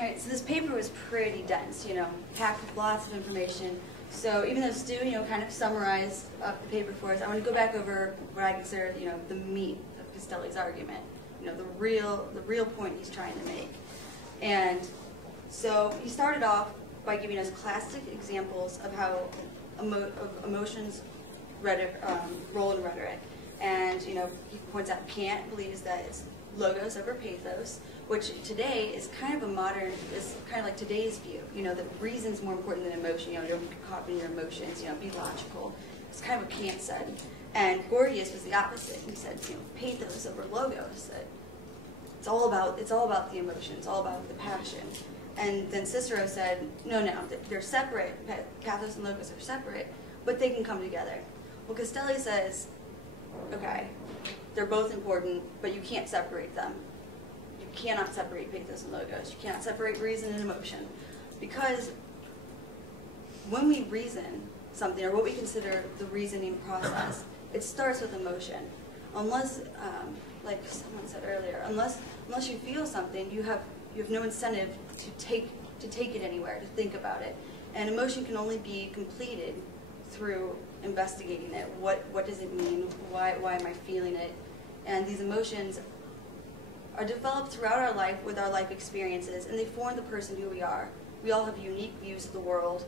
All right, so this paper was pretty dense, packed with lots of information. So even though Stu, kind of summarized up the paper for us, I want to go back over what I consider, the meat of Castelli's argument, the real point he's trying to make. And so he started off by giving us classic examples of how emotions role in rhetoric. And, he points out Kant believes that it's logos over pathos, which today is kind of is kind of like today's view, that reason's more important than emotion, don't get caught in your emotions, be logical. It's kind of what Kant said. And Gorgias was the opposite. He said, pathos over logos. That it's all about the emotion, it's all about the passion. And then Cicero said, no, they're separate. Pathos and logos are separate, but they can come together. Well, Castelli says, okay, they're both important, but you can't separate them. You cannot separate pathos and logos. You cannot separate reason and emotion. Because when we reason something, or what we consider the reasoning process, it starts with emotion. Unless, like someone said earlier, unless you feel something, you have no incentive to take it anywhere, to think about it. And emotion can only be completed through investigating it. What does it mean? Why am I feeling it? And these emotions are developed throughout our life with our life experiences, and they form the person who we are. We all have unique views of the world,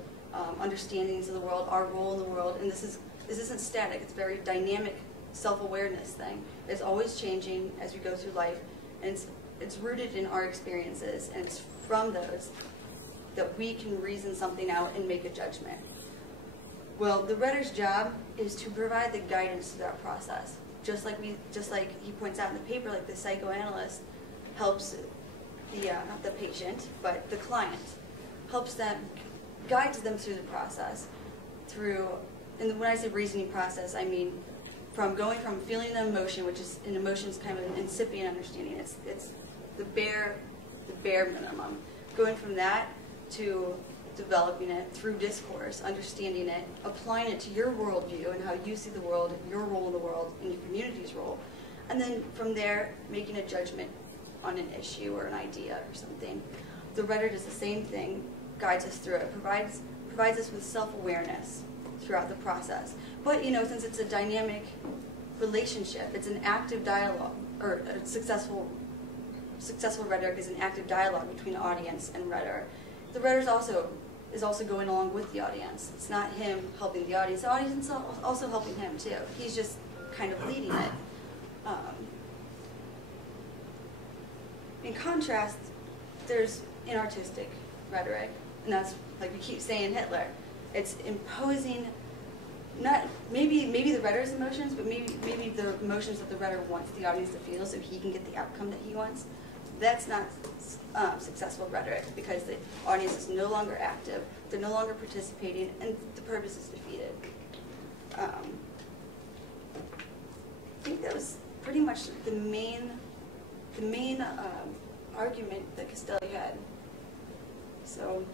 understandings of the world, our role in the world, and this isn't static. It's a very dynamic self-awareness thing. It's always changing as we go through life, and it's rooted in our experiences, and it's from those that we can reason something out and make a judgment. Well, the rhetoric's job is to provide the guidance to that process. Just like he points out in the paper, like the psychoanalyst helps not the patient, but the client, helps them, guides them through the process. And when I say reasoning process, I mean going from feeling an emotion, which is an emotion is kind of an incipient understanding. It's the bare minimum. Going from that to developing it through discourse, understanding it, applying it to your worldview and how you see the world, your role in the world, and your community's role. And then from there, making a judgment on an issue or an idea or something. The rhetoric does the same thing, guides us through it, provides us with self-awareness throughout the process. But, since it's a dynamic relationship, it's an active dialogue, or a successful rhetoric is an active dialogue between audience and rhetoric. The rhetoric is also going along with the audience. It's not him helping the audience. The audience is also helping him too. He's just kind of leading it. In contrast, there's inartistic rhetoric, and that's like we keep saying Hitler. It's imposing, maybe the rhetoric's emotions, but maybe the emotions that the rhetoric wants the audience to feel so he can get the outcome that he wants. That's not successful rhetoric, because the audience is no longer active, they're no longer participating, and the purpose is defeated. I think that was pretty much the main argument that Castelli had. So